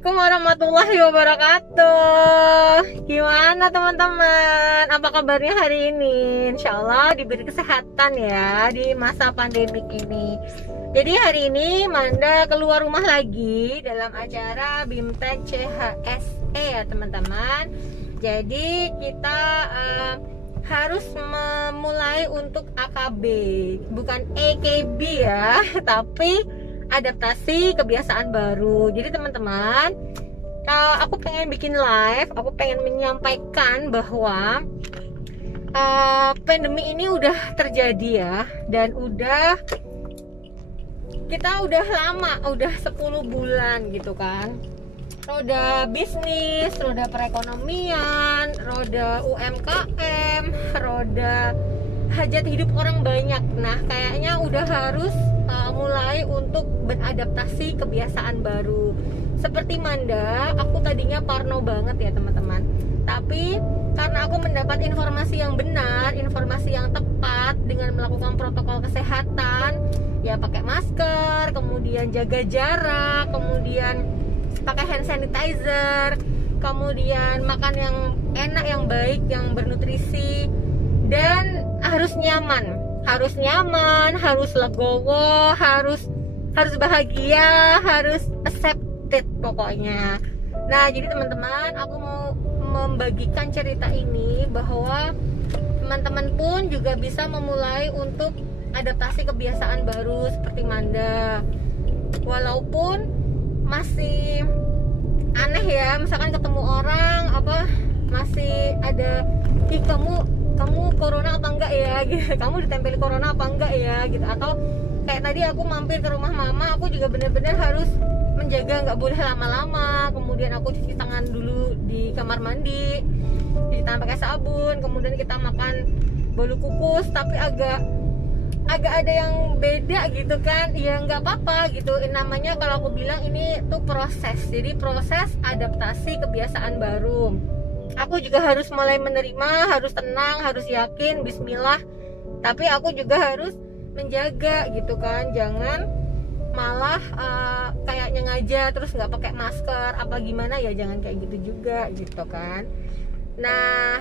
Assalamualaikum warahmatullahi wabarakatuh. Gimana teman-teman? Apa kabarnya hari ini? Insya Allah diberi kesehatan ya di masa pandemik ini. Jadi hari ini Manda keluar rumah lagi dalam acara BIMTEK CHSE ya teman-teman. Jadi kita harus memulai untuk AKB, bukan AKB ya, tapi adaptasi kebiasaan baru. Jadi teman-teman, aku pengen bikin live, aku pengen menyampaikan bahwa pandemi ini udah terjadi ya, dan kita udah lama, udah 10 bulan gitu kan. Roda bisnis, roda perekonomian, roda UMKM, roda hajat hidup orang banyak. Nah, kayaknya udah harus mulai untuk beradaptasi kebiasaan baru. Seperti Manda, aku tadinya parno banget ya teman-teman. Tapi karena aku mendapat informasi yang benar, informasi yang tepat dengan melakukan protokol kesehatan, ya pakai masker, kemudian jaga jarak, kemudian pakai hand sanitizer, kemudian makan yang enak, yang baik, yang bernutrisi, dan harus nyaman, harus legowo, harus bahagia, harus accepted pokoknya. Nah, jadi teman-teman, aku mau membagikan cerita ini bahwa teman-teman pun juga bisa memulai untuk adaptasi kebiasaan baru seperti Manda. Walaupun masih aneh ya, misalkan ketemu orang masih ada, ih kamu corona apa enggak ya gitu, kamu ditempeli corona apa enggak ya gitu. Atau kayak tadi aku mampir ke rumah mama, aku juga bener-bener harus menjaga, nggak boleh lama-lama. Kemudian aku cuci tangan dulu di kamar mandi, cuci tangan pakai sabun, kemudian kita makan bolu kukus, tapi agak ada yang beda gitu kan. Ya nggak apa-apa gitu, namanya kalau aku bilang ini tuh proses. Jadi proses adaptasi kebiasaan baru. Aku juga harus mulai menerima, harus tenang, harus yakin, bismillah. Tapi aku juga harus menjaga gitu kan, jangan malah kayaknya ngaja terus nggak pakai masker apa gimana ya, jangan kayak gitu juga gitu kan. Nah,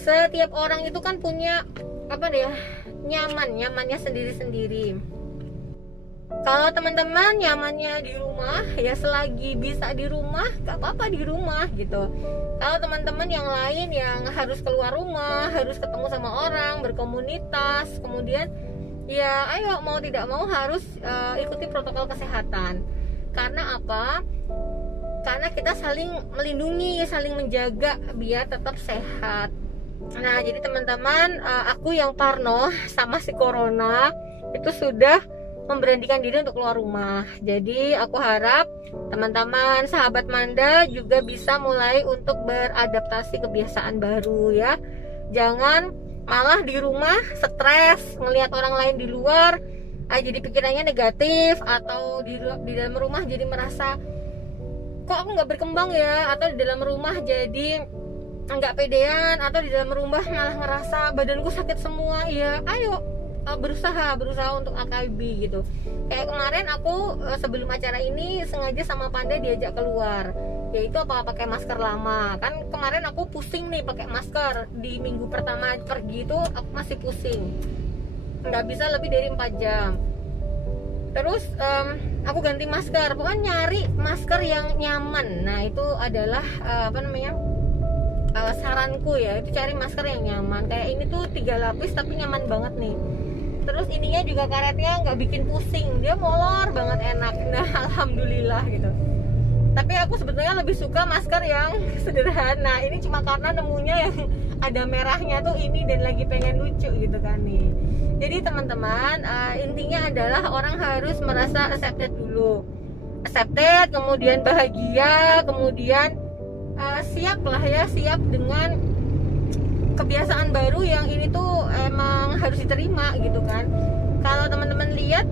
setiap orang itu kan punya nyamannya sendiri-sendiri. Kalau teman-teman nyamannya di rumah, ya selagi bisa di rumah, gak apa-apa di rumah gitu. Kalau teman-teman yang lain yang harus keluar rumah, harus ketemu sama orang, berkomunitas, kemudian ya ayo mau tidak mau harus ikuti protokol kesehatan. Karena apa? Karena kita saling melindungi, saling menjaga biar tetap sehat. Nah, jadi teman-teman, aku yang parno sama si corona itu sudah memberanikan diri untuk keluar rumah. Jadi aku harap teman-teman sahabat Manda juga bisa mulai untuk beradaptasi kebiasaan baru ya. Jangan malah di rumah stres ngelihat orang lain di luar, jadi pikirannya negatif, atau di dalam rumah jadi merasa kok aku nggak berkembang ya, atau di dalam rumah jadi nggak pedean, atau di dalam rumah malah ngerasa badanku sakit semua. Ya ayo berusaha untuk AKB gitu. Kayak kemarin aku sebelum acara ini sengaja sama Panda diajak keluar, yaitu pakai masker lama. Kan kemarin aku pusing nih pakai masker, di minggu pertama pergi itu aku masih pusing, nggak bisa lebih dari 4 jam. Terus aku ganti masker, pokoknya nyari masker yang nyaman. Nah, itu adalah saranku ya, itu cari masker yang nyaman. Kayak ini tuh 3 lapis tapi nyaman banget nih. Terus ininya juga karetnya nggak bikin pusing, dia molor banget, enak. Nah, alhamdulillah gitu. Tapi aku sebetulnya lebih suka masker yang sederhana. Ini cuma karena nemunya yang ada merahnya tuh ini, dan lagi pengen lucu gitu kan nih. Jadi teman-teman, intinya adalah orang harus merasa accepted dulu, kemudian bahagia, kemudian siap dengan kebiasaan baru yang ini tuh emang harus diterima gitu kan. Kalau teman-teman lihat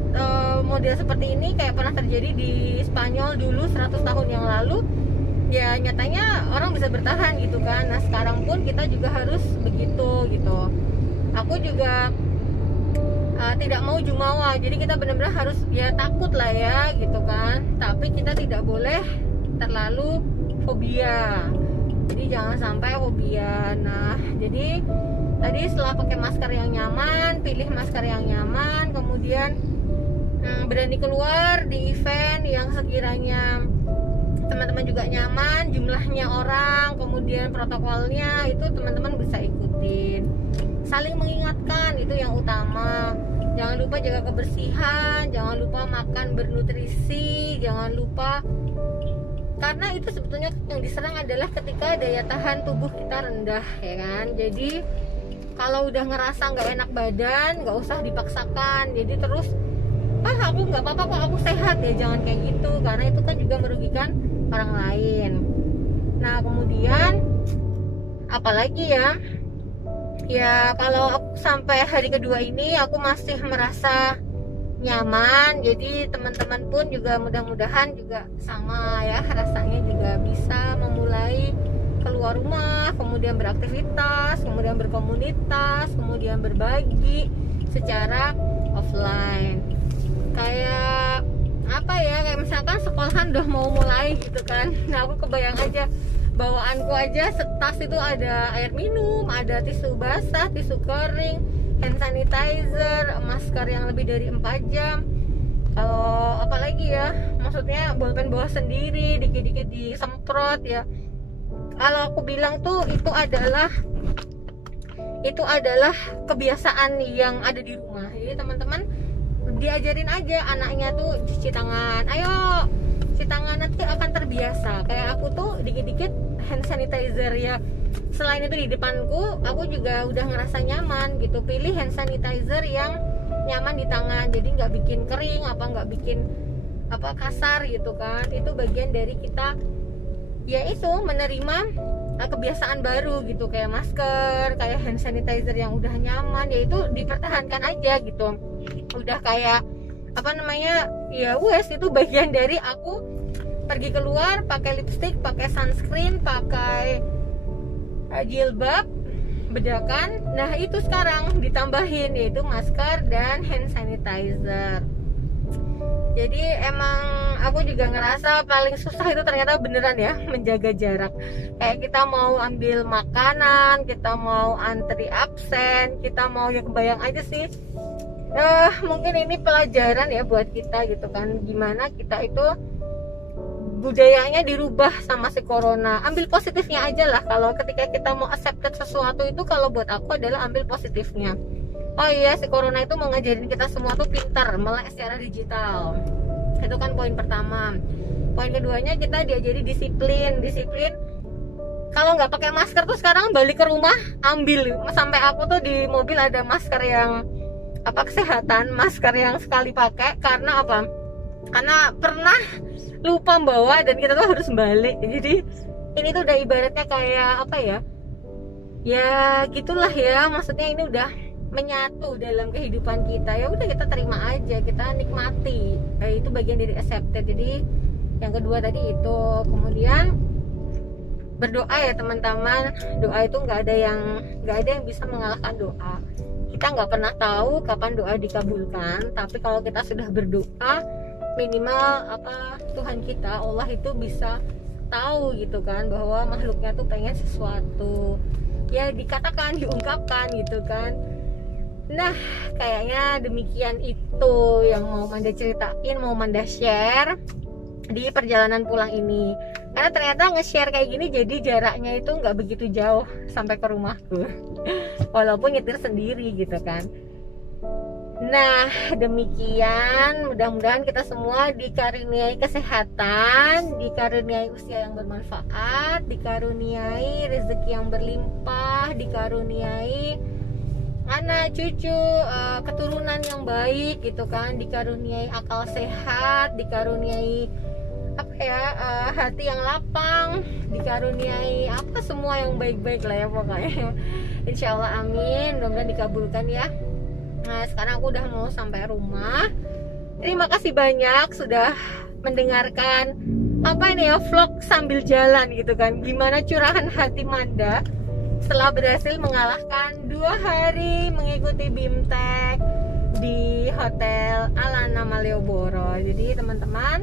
model seperti ini kayak pernah terjadi di Spanyol dulu 100 tahun yang lalu, ya nyatanya orang bisa bertahan gitu kan. Nah, sekarang pun kita juga harus begitu gitu. Aku juga tidak mau jumawa. Jadi kita benar-benar harus ya takut lah ya gitu kan, tapi kita tidak boleh terlalu fobia. Jadi jangan sampai fobia. Nah, jadi tadi setelah pakai masker yang nyaman, pilih masker yang nyaman, kemudian berani keluar di event yang sekiranya teman-teman juga nyaman, jumlahnya orang, kemudian protokolnya itu teman-teman bisa ikutin. Saling mengingatkan itu yang utama. Jangan lupa jaga kebersihan, jangan lupa makan bernutrisi, jangan lupa, karena itu sebetulnya yang diserang adalah ketika daya tahan tubuh kita rendah, ya kan. Jadi kalau udah ngerasa nggak enak badan, nggak usah dipaksakan. Jadi terus aku nggak apa-apa kok, aku sehat ya, jangan kayak gitu, karena itu kan juga merugikan orang lain. Nah kemudian apalagi ya kalau aku sampai hari kedua ini aku masih merasa nyaman, jadi teman-teman pun juga mudah-mudahan juga sama ya, rasanya juga bisa memulai keluar rumah, kemudian beraktivitas, kemudian berkomunitas, kemudian berbagi secara offline. Kayak apa ya, kayak misalkan sekolahan udah mau mulai gitu kan. Nah aku kebayang aja, bawaanku aja setas itu ada air minum, ada tisu basah, tisu kering, hand sanitizer, masker yang lebih dari 4 jam. Kalau apalagi ya, maksudnya bolpen bawa sendiri, dikit-dikit disemprot ya. Kalau aku bilang tuh itu adalah kebiasaan yang ada di rumah. Jadi teman-teman diajarin aja anaknya tuh cuci tangan. Ayo cuci tangan, nanti akan terbiasa. Kayak aku tuh dikit-dikit hand sanitizer ya. Selain itu di depanku, aku juga udah ngerasa nyaman gitu. Pilih hand sanitizer yang nyaman di tangan, jadi nggak bikin kering, nggak bikin kasar gitu kan. Itu bagian dari kita yaitu menerima kebiasaan baru gitu, kayak masker, kayak hand sanitizer yang udah nyaman, yaitu dipertahankan aja gitu. Udah kayak ya wes, itu bagian dari aku pergi keluar pakai lipstick, pakai sunscreen, pakai jilbab, bedakan. Nah itu sekarang ditambahin yaitu masker dan hand sanitizer. Jadi emang aku juga ngerasa paling susah itu ternyata beneran ya, menjaga jarak. Kayak kita mau ambil makanan, kita mau antri absen, kita mau, ya kebayang aja sih. Mungkin ini pelajaran ya buat kita gitu kan, gimana kita itu budayanya dirubah sama si corona. Ambil positifnya aja lah. Kalau ketika kita mau accepted sesuatu itu, kalau buat aku adalah ambil positifnya. Oh iya, si corona itu mau ngajarin kita semua tuh pintar melek secara digital. Itu kan poin pertama. Poin keduanya, kita diajari disiplin. Kalau nggak pakai masker tuh sekarang balik ke rumah ambil. Sampai aku tuh di mobil ada masker yang kesehatan, masker yang sekali pakai. Karena apa? Karena pernah lupa bawa dan kita tuh harus balik. Jadi ini tuh udah ibaratnya kayak ya gitulah ya, maksudnya ini udah menyatu dalam kehidupan kita. Ya udah, kita terima aja, kita nikmati. Itu bagian dari accepted. Jadi yang kedua tadi itu. Kemudian berdoa ya teman-teman. Doa itu nggak ada yang bisa mengalahkan doa. Kita nggak pernah tahu kapan doa dikabulkan, tapi kalau kita sudah berdoa, minimal Tuhan kita, Allah itu bisa tahu gitu kan, bahwa makhluknya tuh pengen sesuatu, ya dikatakan, diungkapkan gitu kan. Nah kayaknya demikian itu yang mau Manda ceritain, mau Manda share di perjalanan pulang ini. Karena ternyata nge-share kayak gini jadi jaraknya itu nggak begitu jauh sampai ke rumahku walaupun nyetir sendiri gitu kan. Nah demikian, mudah-mudahan kita semua dikaruniai kesehatan, dikaruniai usia yang bermanfaat, dikaruniai rezeki yang berlimpah, dikaruniai anak cucu, keturunan yang baik gitu kan, dikaruniai akal sehat, dikaruniai hati yang lapang, dikaruniai semua yang baik-baik lah ya pokoknya. Insya Allah amin, mudah-mudahan dikabulkan ya. Nah sekarang aku udah mau sampai rumah. Terima kasih banyak sudah mendengarkan vlog sambil jalan gitu kan, gimana curahan hati Manda setelah berhasil mengalahkan 2 hari mengikuti BIMTEK di Hotel Alana Malioboro. Jadi teman-teman,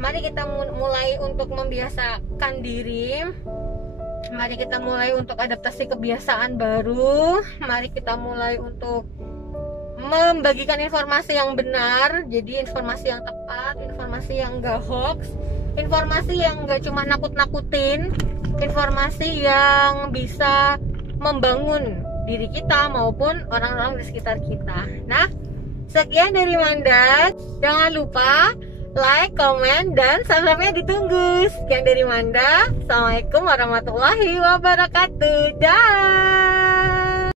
mari kita mulai untuk membiasakan diri. Mari kita mulai untuk adaptasi kebiasaan baru. Mari kita mulai untuk membagikan informasi yang benar. Jadi informasi yang tepat, informasi yang gak hoax, informasi yang gak cuma nakut-nakutin, informasi yang bisa membangun diri kita maupun orang-orang di sekitar kita. Nah, sekian dari Manda. Jangan lupa like, komen, dan subscribe-nya ditunggu. Sekian dari Manda. Assalamualaikum warahmatullahi wabarakatuh. Dah.